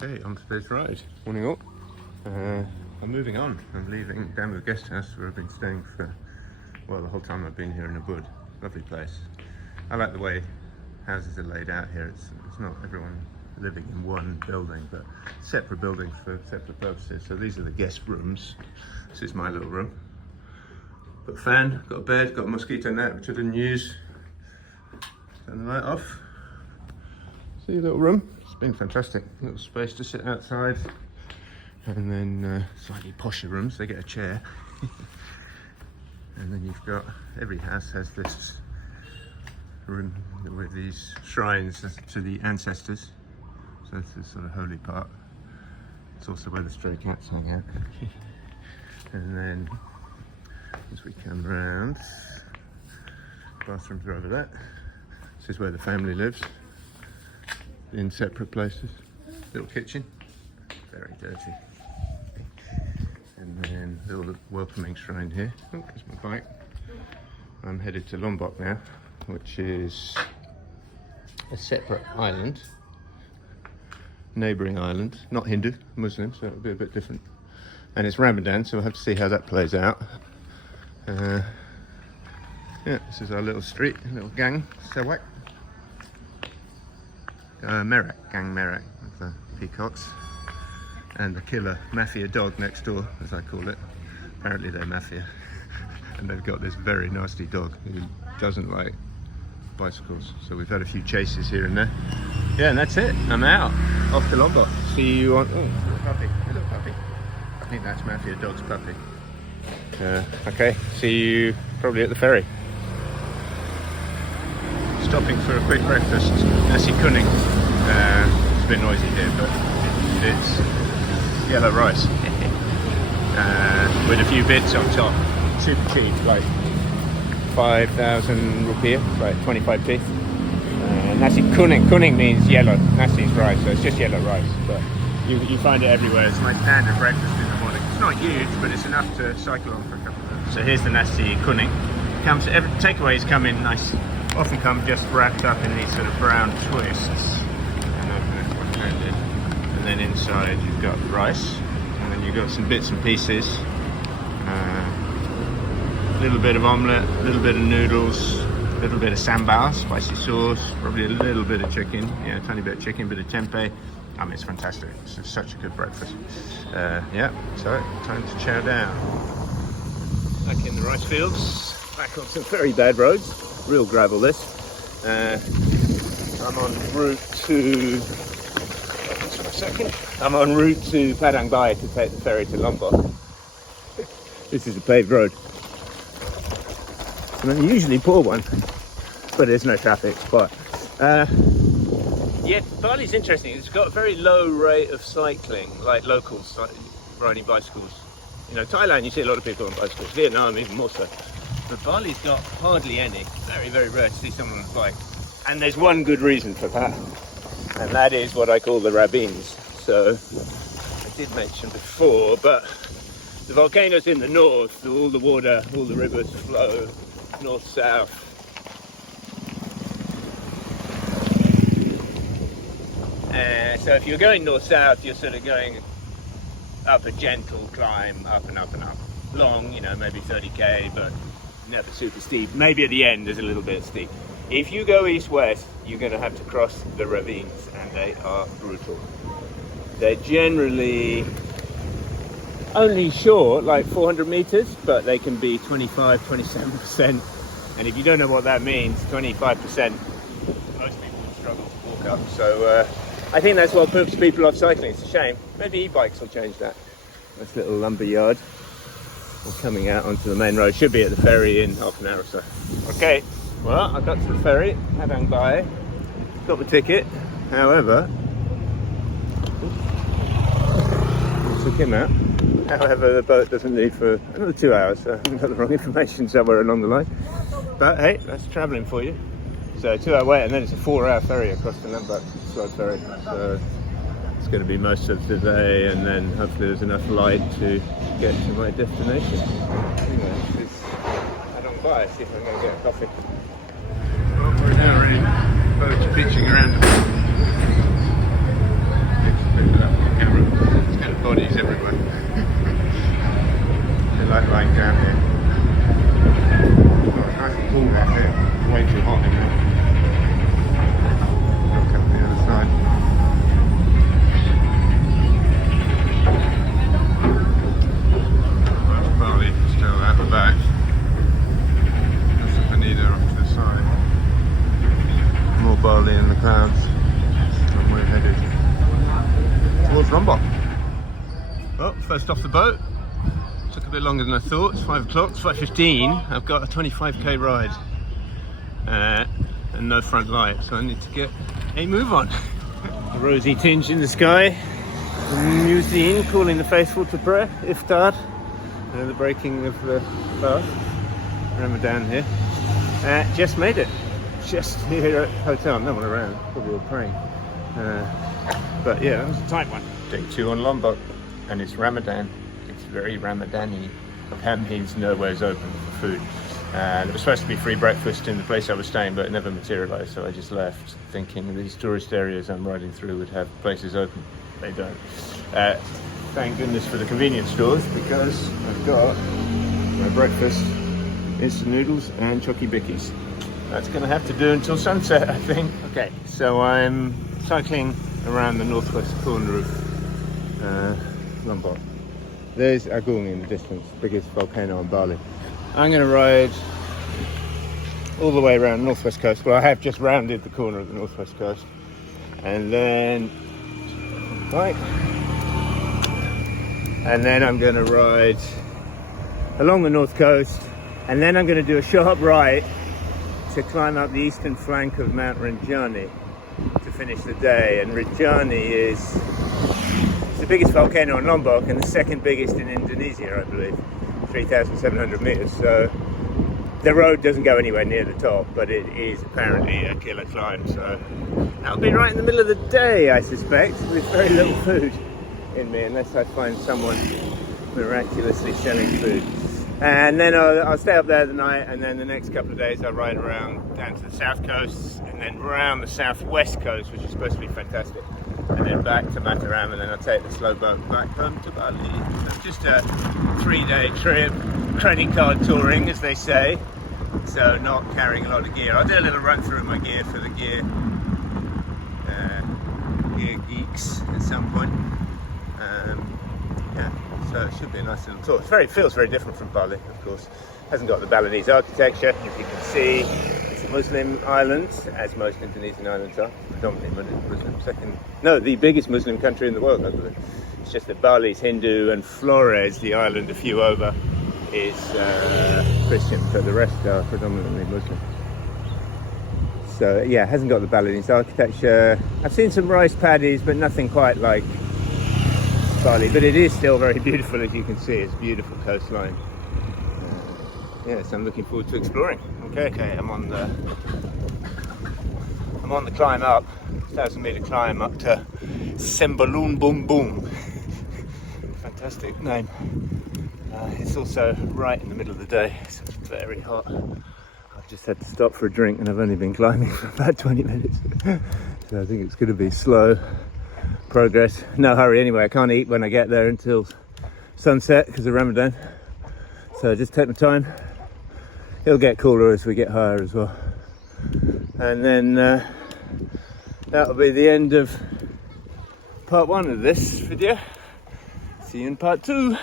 Okay, on today's ride. Morning all. I'm moving on. I'm leaving Bamboo Guest House where I've been staying for, well, the whole time I've been here in Ubud. Lovely place. I like the way houses are laid out here. It's not everyone living in one building, but separate buildings for separate purposes. So these are the guest rooms. This is my little room. Got a fan, got a bed, got a mosquito net, which I didn't use. Turn the light off. See your little room. It's been fantastic. Little space to sit outside. And then slightly posher rooms, they get a chair. And then you've got, every house has this room with these shrines to the ancestors. So it's the sort of holy part. It's also where the stray cats hang out. And then as we come round, bathrooms are over there. This is where the family lives, in separate places. Little kitchen, very dirty. And then a little welcoming shrine here. Oh, there's my bike. I'm headed to Lombok now, which is a separate island, neighbouring island, not Hindu, Muslim, so it'll be a bit different. And it's Ramadan, so we'll have to see how that plays out. Yeah, this is our little street, little gang, Sawak. Merak, gang Merak, with the peacocks. And the killer mafia dog next door, as I call it. Apparently they're mafia. And they've got this very nasty dog who doesn't like bicycles. So we've had a few chases here and there. Yeah, and that's it. I'm out. Off to Lombok. See you on... Oh, little puppy. Hello, puppy. I think that's mafia dog's puppy. Okay, see you probably at the ferry. Stopping for a quick breakfast. Nasi kuning. It's a bit noisy here, but it's yellow rice. With a few bits on top. Super cheap, like 5,000 rupiah, like 25p. Nasi kuning. Kuning means yellow. Nasi is rice, so it's just yellow rice. But you find it everywhere. It's my standard breakfast in the morning. It's not huge, but it's enough to cycle on for a couple of minutes. So here's the nasi kuning. Takeaways come in nice. Often come just wrapped up in these sort of brown twists. And open it one-handed. And then inside you've got rice. And then you've got some bits and pieces. A little bit of omelette, a little bit of noodles, a little bit of sambal, spicy sauce, probably a little bit of chicken. Yeah, a tiny bit of chicken, bit of tempeh. I mean, it's fantastic. It's such a good breakfast. Yeah, so time to chow down. Back in the rice fields, back on some very bad roads. Real gravel this. I'm en route to... Just a second. I'm en route to Padang Bay to take the ferry to Lombok. This is a paved road. An unusually poor one, but there's no traffic. It's quiet. Yeah, Bali's interesting. It's got a very low rate of cycling, like locals riding bicycles. You know, Thailand, you see a lot of people on bicycles. Vietnam, even more so. But Bali's got hardly any. Very, very rare to see someone on a bike. And there's one good reason for that. And that is what I call the ravines. So, I did mention before, but the volcanoes in the north, all the water, all the rivers flow north-south. So if you're going north-south, you're sort of going up a gentle climb, up and up and up. Long, you know, maybe 30k, but never super steep. Maybe at the end there's a little bit steep. If you go east-west, you're going to have to cross the ravines, and they are brutal. They're generally only short, like 400 meters, but they can be 25, 27%. And if you don't know what that means, 25%, most people would struggle to walk up. So I think that's what puts people off cycling. It's a shame. Maybe e-bikes will change that. Nice little lumber yard. We're coming out onto the main road. Should be at the ferry in half an hour or so. Okay, well, I got to the ferry, Padang Bay, got the ticket. However, took him out. However, the boat doesn't leave for another 2 hours, so I got the wrong information somewhere along the line. But hey, that's travelling for you. So 2 hour wait, and then it's a 4 hour ferry across the Lombok side ferry. So it's going to be most of the day, and then hopefully there's enough light to get to my destination. Anyway, this is Padang Bay. See if I'm going to get a coffee. Well, we're now already boats pitching around. Let's pick it up. Lombok. Well, first off the boat. Took a bit longer than I thought. It's 5 o'clock, it's 5:15. I've got a 25k ride and no front light, so I need to get a move on. A rosy tinge in the sky. The muezzin calling the faithful to prayer, iftar, the breaking of the fast, Ramadan here. Just made it. Just here at the hotel, no one around, probably all praying. But yeah, that was a tight one. Day 2 on Lombok, and it's Ramadan. It's very Ramadani. That means nowhere's open for food. There was supposed to be free breakfast in the place I was staying, but it never materialised, so I just left, thinking these tourist areas I'm riding through would have places open. They don't. Thank goodness for the convenience stores, because I've got my breakfast, instant noodles and chocky bickies. That's going to have to do until sunset, I think. Okay, so I'm cycling around the northwest corner of Lombok. There's Agung in the distance, biggest volcano on Bali. I'm going to ride all the way around the northwest coast. Well, I have just rounded the corner of the northwest coast, and then right, and then I'm going to ride along the north coast, and then I'm going to do a sharp right to climb up the eastern flank of Mount Rinjani to finish the day. And Rinjani is the biggest volcano in Lombok and the second biggest in Indonesia, I believe, 3,700 meters. So the road doesn't go anywhere near the top, but it is apparently a killer climb. So that'll be right in the middle of the day, I suspect, with very little food in me, unless I find someone miraculously selling food. And then I'll stay up there the night, and then the next couple of days I'll ride around down to the south coast, and then around the southwest coast, which is supposed to be fantastic, and then back to Mataram, and then I'll take the slow boat back home to Bali. That's just a 3-day trip, credit card touring, as they say, so not carrying a lot of gear. I'll do a little run through my gear for the gear geeks at some point. Yeah. So it should be a nice little tour. It feels very different from Bali, of course. Hasn't got the Balinese architecture, if you can see. It's a Muslim island, as most Indonesian islands are. Predominantly Muslim. The biggest Muslim country in the world, I believe. It's just that Bali's Hindu, and Flores, the island a few over, is Christian. So the rest are predominantly Muslim. So yeah, it hasn't got the Balinese architecture. I've seen some rice paddies, but nothing quite like Bali, but it is still very beautiful, as you can see. It's a beautiful coastline. Yes, I'm looking forward to exploring. Okay, I'm on the climb up, 1,000-meter climb up to Sembalun Bum Bum. Fantastic name. It's also right in the middle of the day, so it's very hot. I've just had to stop for a drink, and I've only been climbing for about 20 minutes. So I think it's going to be slow progress. No hurry anyway. I can't eat when I get there until sunset because of Ramadan, so just take my time. It'll get cooler as we get higher as well, and then that'll be the end of part 1 of this video. See you in part 2.